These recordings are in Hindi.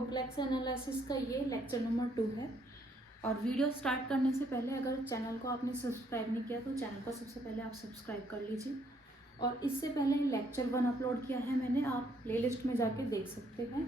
कॉम्प्लेक्स एनालिसिस का ये लेक्चर नंबर 2 है। और वीडियो स्टार्ट करने से पहले अगर चैनल को आपने सब्सक्राइब नहीं किया तो चैनल को सबसे पहले आप सब्सक्राइब कर लीजिए। और इससे पहले लेक्चर 1 अपलोड किया है मैंने, आप प्लेलिस्ट में जाके देख सकते हैं।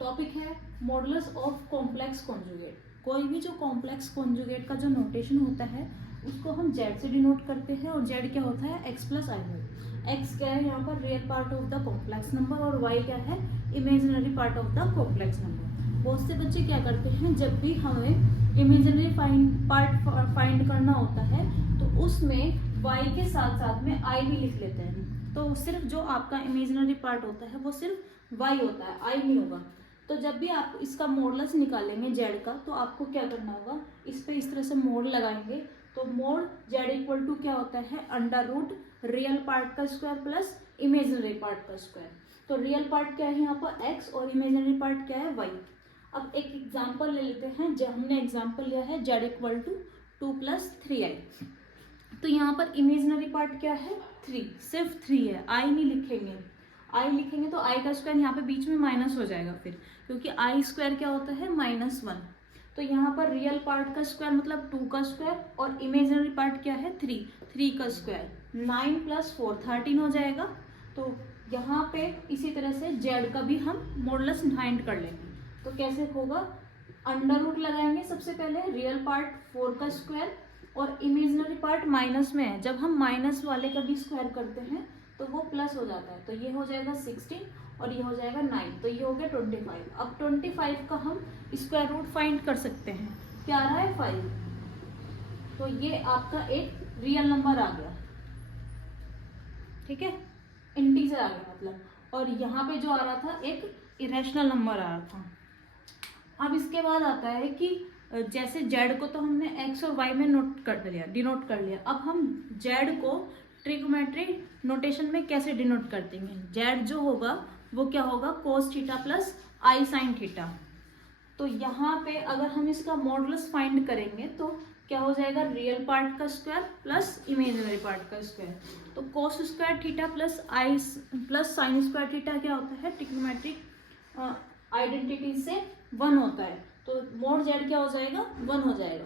टॉपिक है मॉडुलस ऑफ कॉम्प्लेक्स कॉन्जुगेट। कोई भी जो कॉम्प्लेक्स कॉन्जुगेट का जो नोटेशन होता है उसको हम जेड से डिनोट करते हैं। और जेड क्या होता है? एक्स प्लस आई वाई। एक्स क्या है यहाँ पर? Real part of the complex number. और वाई क्या है? Imaginary part of the complex number. बहुत से बच्चे क्या करते हैं, जब भी हमें इमेजिनरी पार्ट फाइंड करना होता है तो उसमें वाई के साथ साथ में आई भी लिख लेते हैं। तो सिर्फ जो आपका इमेजिनरी पार्ट होता है वो सिर्फ वाई होता है, आई नहीं होगा। तो जब भी आप इसका मॉडुलस निकालेंगे जेड का तो आपको क्या करना होगा, इस पे इस तरह से मोड लगाएंगे। तो मोड जेड इक्वल टू क्या होता है? अंडर रूट रियल पार्ट का स्क्वायर प्लस इमेजिनरी पार्ट का स्क्वायर। तो रियल पार्ट क्या है यहाँ पर? एक्स, और इमेजिनरी पार्ट क्या है? वाई। अब एक एग्जाम्पल ले लेते हैं। जब हमने एग्जाम्पल लिया है जेड इक्वल टू 2 + 3i। तो यहाँ पर इमेजिनरी पार्ट क्या है? 3, सिर्फ 3 है, आई नहीं लिखेंगे। आई लिखेंगे तो आई का स्क्वायर यहाँ पे बीच में माइनस हो जाएगा फिर, क्योंकि आई स्क्वायर क्या होता है? -1। तो यहाँ पर रियल पार्ट का स्क्वायर मतलब 2 का स्क्वायर, और इमेजिनरी पार्ट क्या है? 3 का स्क्वायर। 9 + 4 13 हो जाएगा। तो यहाँ पे इसी तरह से जेड का भी हम मॉडुलस फाइंड कर लेंगे। तो कैसे होगा? अंडर रूट लगाएंगे सबसे पहले, रियल पार्ट 4 का स्क्वायर और इमेजिनरी पार्ट माइनस में है। जब हम माइनस वाले का भी स्क्वायर करते हैं तो वो प्लस हो जाता है। तो ये हो जाएगा 16 और ये हो जाएगा 9। तो ये हो गया 25। अब 25 का हम स्क्वायर रूट फाइंड कर सकते हैं। क्या आ रहा है? 5। तो ये आपका एक रियल नंबर आ गया, ठीक है, इंटीजर आ गया मतलब। और यहाँ पे जो आ रहा था एक इरेशनल नंबर आ रहा था। अब इसके बाद आता है कि जैसे जेड को तो हमने एक्स और वाई में नोट कर लिया, डिनोट कर लिया। अब हम जेड को ट्रिग्नोमेट्री नोटेशन में कैसे डिनोट करते हैं? जेड जो होगा वो क्या होगा? cos थीटा प्लस आई साइन थीटा। तो यहाँ पे अगर हम इसका मॉडुलस फाइंड करेंगे तो क्या हो जाएगा? रियल पार्ट का स्क्वायर प्लस इमेजिनरी पार्ट का स्क्वायर। तो cos स्क्वायर थीटा प्लस आई प्लस साइन स्क्वायर थीटा क्या होता है? ट्रिग्नोमेट्रिक आइडेंटिटी से 1 होता है। तो मोड जेड क्या हो जाएगा? 1 हो जाएगा।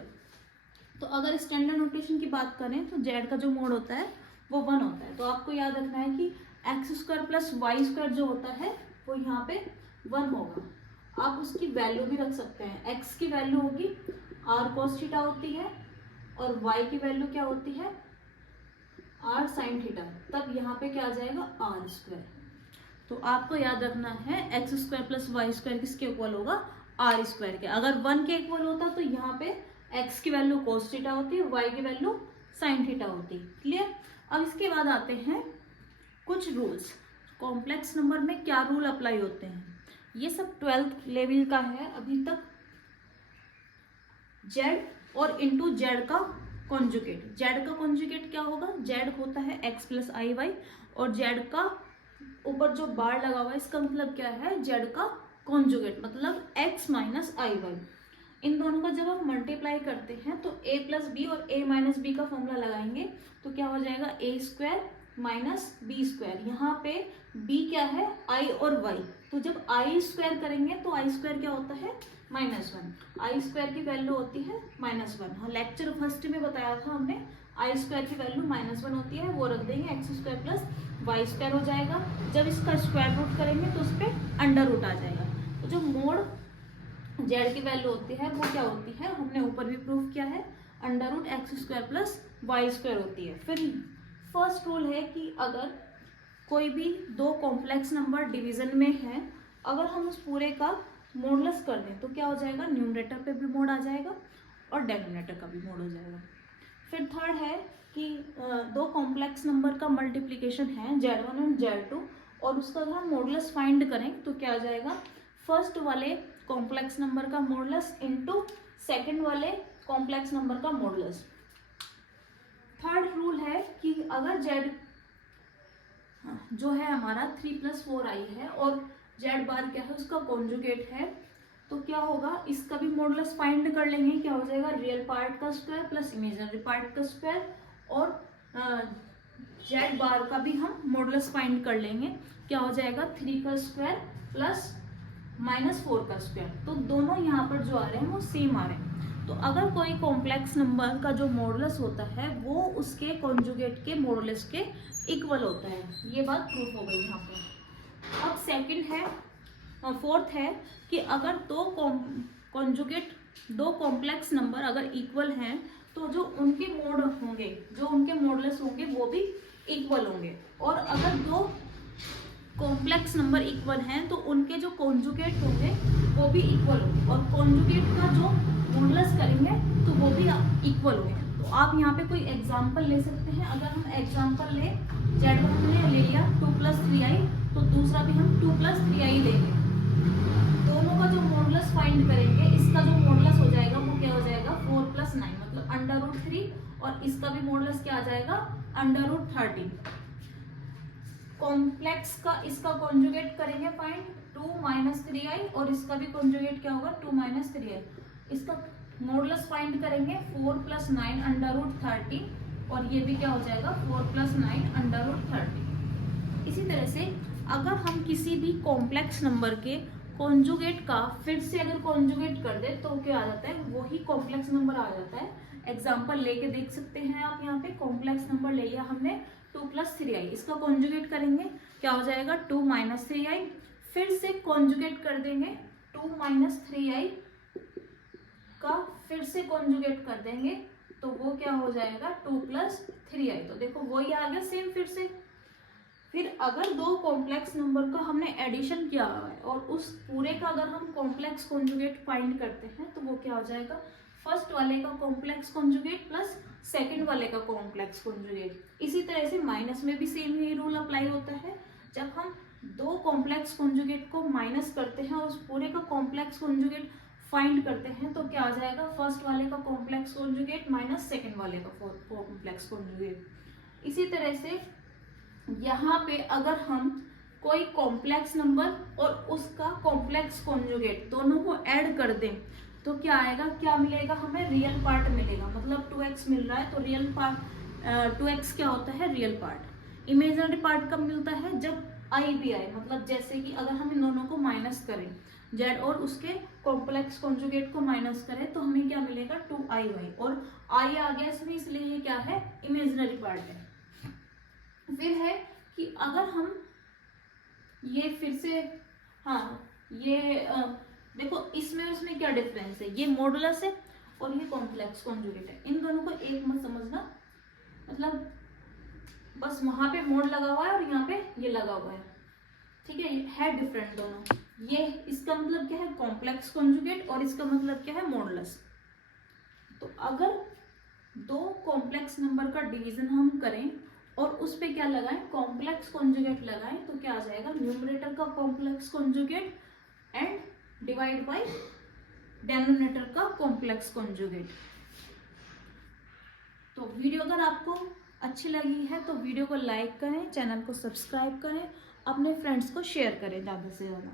तो अगर स्टैंडर्ड नोटेशन की बात करें तो जेड का जो मोड होता है वो 1 होता है। तो आपको याद रखना है कि X square plus Y square जो होता है वो यहाँ पे 1 होगा। आप उसकी वैल्यू भी रख सकते हैं। एक्स की वैल्यू होगी आर cos थीटा होती है, और वाई की वैल्यू क्या होती है? R sine theta. तब यहाँ पे क्या आ जाएगा? R square. तो आपको याद रखना है X square plus Y square किसके इक्वल होगा? आर स्क्वायर के। अगर 1 के इक्वल होता तो यहाँ पे एक्स की वैल्यू cos थीटा होती है, वाई की वैल्यू साइन थीटा होती। क्लियर? अब इसके बाद आते हैं कुछ रूल्स। कॉम्प्लेक्स नंबर में क्या रूल अप्लाई होते हैं? ये सब 12th लेवल का है अभी तक। जेड और इंटू जेड का कॉन्जुगेट। जेड का कॉन्जुगेट क्या होगा? जेड होता है एक्स प्लस आई वाई, और जेड का ऊपर जो बार लगा हुआ है इसका मतलब क्या है? जेड का कॉन्जुगेट मतलब x माइनस आई वाई। इन दोनों का जब हम मल्टीप्लाई करते हैं तो a + b और a - b का फॉर्मूला लगाएंगे तो क्या हो जाएगा? a² - b²। यहाँ पे b क्या है? i और y। तो जब i² करेंगे तो i² क्या होता है? -1। i² की वैल्यू होती है -1। हाँ, लेक्चर फर्स्ट में बताया था हमने, i² की वैल्यू -1 होती है। वो रख देंगे, x² प्लस y² हो जाएगा। जब इसका स्क्वायर रूट करेंगे तो उस पर अंडर रूट आ जाएगा। तो जो मोड जेड की वैल्यू होती है वो क्या होती है? हमने ऊपर भी प्रूफ किया है, under root x² plus y² होती है। फिर फर्स्ट रूल है कि अगर कोई भी दो कॉम्प्लेक्स नंबर डिवीजन में है, अगर हम उस पूरे का मॉडुलस कर दें तो क्या हो जाएगा? न्यूमरेटर पे भी मोड आ जाएगा और डेनोमिनेटर का भी मोड हो जाएगा। फिर थर्ड है कि दो कॉम्प्लेक्स नंबर का मल्टीप्लिकेशन है z1 और z2, और उसका अगर हम मॉडुलस फाइंड करें तो क्या आ जाएगा? फर्स्ट वाले कॉम्प्लेक्स नंबर का मॉडुलस इंटू सेकेंड वाले कॉम्प्लेक्स नंबर का मॉडुलस। थर्ड रूल है कि अगर z जो है हमारा 3 + 4i है और z बार क्या है? उसका कॉन्जुगेट है, तो क्या होगा? इसका भी मॉडुलस फाइंड कर लेंगे। क्या हो जाएगा? रियल पार्ट का स्क्वायर प्लस इमेजिनरी पार्ट का स्क्वायर, और z बार का भी हम मॉडुलस फाइंड कर लेंगे। क्या हो जाएगा? 3 का स्क्वायर प्लस -4 का स्क्वायर, तो दोनों यहाँ पर जो आ रहे हैं वो सेम आ रहे हैं। तो अगर कोई कॉम्प्लेक्स नंबर का जो मॉडुलस होता है वो उसके कॉन्जुगेट के मॉडुलस के इक्वल होता है, ये बात प्रूफ हो गई यहाँ पर। अब सेकंड है, फोर्थ है कि अगर दो कॉम्प्लेक्स नंबर अगर इक्वल हैं तो जो उनके मोड होंगे, जो उनके मॉडुलस होंगे वो भी इक्वल होंगे। और अगर दो कॉम्प्लेक्स नंबर इक्वल हैं तो उनके जो कॉन्जुगेट होंगे वो भी इक्वल होंगे, और कॉन्जुगेट का जो मॉडुलस करेंगे तो वो भी इक्वल होंगे। तो आप यहाँ पे कोई एग्जांपल ले सकते हैं। अगर हम एग्जांपल ले, Z1 हमने ले लिया 2 + 3i, तो दूसरा भी हम 2 + 3i लेंगे। दोनों का जो मॉडुलस फाइंड करेंगे, इसका जो मॉडुलस हो जाएगा वो क्या हो जाएगा 4 + 9, मतलब √3, और इसका भी मॉडुलस क्या आ जाएगा √13। कॉम्प्लेक्स का इसका कॉन्जुगेट करेंगे फाइंड 2 - 3i, और इसका भी कॉन्जुगेट क्या होगा 2 - 3i। इसका मॉडुलस फाइंड करेंगे 4 + 9 √13, और ये भी क्या हो जाएगा 4 + 9 √13। इसी तरह से अगर हम किसी भी कॉम्प्लेक्स नंबर के कॉन्जुगेट का फिर से अगर कॉन्जुगेट कर दे तो क्या आ जाता है, वही कॉम्प्लेक्स नंबर आ जाता है। एग्जाम्पल लेके देख सकते हैं आप। यहाँ पे कॉम्प्लेक्स नंबर ले लिया हमने 2 + 3i, इसका कॉन्जुगेट करेंगे क्या हो जाएगा 2 - 3i, फिर से कॉन्जुगेट कर देंगे 2 - 3i का, फिर से कॉन्जुगेट कर देंगे तो वो क्या हो जाएगा 2 + 3i। तो देखो वही आ गया सेम। फिर अगर दो कॉम्प्लेक्स नंबर का हमने एडिशन किया हुआ है और उस पूरे का अगर हम कॉम्प्लेक्स कॉन्जुगेट फाइंड करते हैं तो वो क्या हो जाएगा, फर्स्ट वाले का कॉम्प्लेक्स कॉन्जुगेट प्लस सेकंड वाले का कॉम्प्लेक्स कॉन्जुगेट। इसी तरह से माइनस में भी सेम ही रूल अप्लाई होता है। जब हम दो कॉम्प्लेक्स कॉन्जुगेट को माइनस करते हैं और उस पूरे का कॉम्प्लेक्स कॉन्जुगेट फाइंड करते हैं तो क्या आ जाएगा, फर्स्ट वाले का कॉम्प्लेक्स कॉन्जुगेट माइनस सेकंड वाले का कॉम्प्लेक्स कॉन्जुगेट। इसी तरह से यहाँ पे अगर हम कोई कॉम्प्लेक्स नंबर और उसका कॉम्प्लेक्स कॉन्जुगेट दोनों को ऐड कर दें तो क्या आएगा, क्या मिलेगा हमें, रियल पार्ट मिलेगा। मतलब 2x मिल रहा है तो रियल पार्ट 2x क्या होता है, रियल पार्ट। इमेजिनरी पार्ट कब मिलता है, जब i भी आए। मतलब जैसे कि अगर हम इन दोनों को माइनस करें, z और उसके कॉम्प्लेक्स कॉन्जुगेट को माइनस करें तो हमें क्या मिलेगा 2iy, और i आ गया इसमें, इसलिए ये क्या है, इमेजिनरी पार्ट है। फिर है कि अगर हम ये फिर से, हाँ ये देखो इसमें और इसमें क्या डिफरेंस है, ये मॉडुलस है और ये कॉम्प्लेक्स कॉन्जुगेट है। इन दोनों को एक मत समझना, मतलब बस वहां पे मोड लगा हुआ है और यहाँ पे ये लगा हुआ है, ठीक है डिफरेंट दोनों। ये इसका मतलब क्या है कॉम्प्लेक्स कॉन्जुगेट और इसका मतलब क्या है मॉडुलस। तो अगर दो कॉम्प्लेक्स नंबर का डिवीजन हम करें और उस पे क्या लगाएं, कॉम्प्लेक्स कॉन्जुगेट लगाएं तो क्या आ जाएगा, न्यूमरेटर का complex conjugate and divide by denominator का कॉम्प्लेक्स कॉन्जुगेट। तो वीडियो अगर आपको अच्छी लगी है तो वीडियो को लाइक करें, चैनल को सब्सक्राइब करें, अपने फ्रेंड्स को शेयर करें ज़्यादा से ज़्यादा।